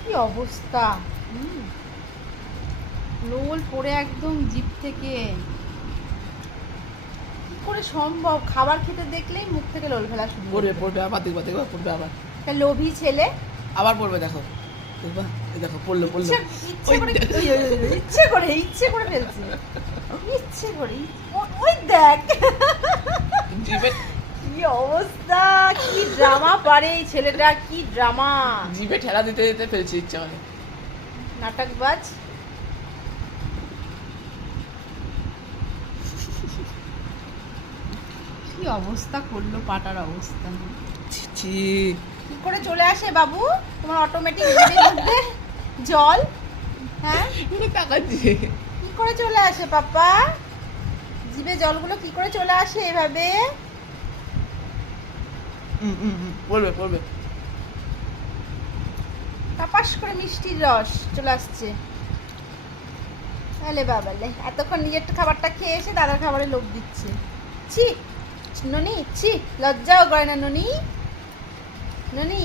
কি অবস্থা! লোল পড়ে একদম জিভ থেকে। কি করে সম্ভব? খাবার খেতে দেখলেই মুখ থেকে লোল ফেলা শুরু পড়বে পড়বে আবার দেখবা দেখবা পড়বে আবার। একটা লোভী ছেলে। আবার পড়বে দেখো দেখবা, এই দেখো পড়লো পড়লো। ইচ্ছে করে ফেলছে, ইচ্ছে করে। ওই দেখ জিভে কি অবস্থা! কি ড্রামা পারে এই ছেলেটা, কি ড্রামা! জিভে ঠেলা দিতে দিতে ফেলছে ইচ্ছা মানে। নাটকবাজ। কি অবস্থা করলো পাটার অবস্থা! ছি কি করে চলে আসে বাবু তোমার অটোমেটিক জিভের মধ্যে জল? হ্যাঁ, তাকাচ্ছি। কি করে চলে আসে পাপা? জিভে জলগুলো কি করে চলে আসে এভাবে? পড়বে পড়বে। টাপাস করে মিষ্টির রস চলে আসছে। আলে বাবালে, এতক্ষণ নিজের খাবারটা খেয়ে এসে দাদার খাবারে লোভ দিচ্ছে। ছি ননি, ছি, লজ্জাও করে না ননি। ননি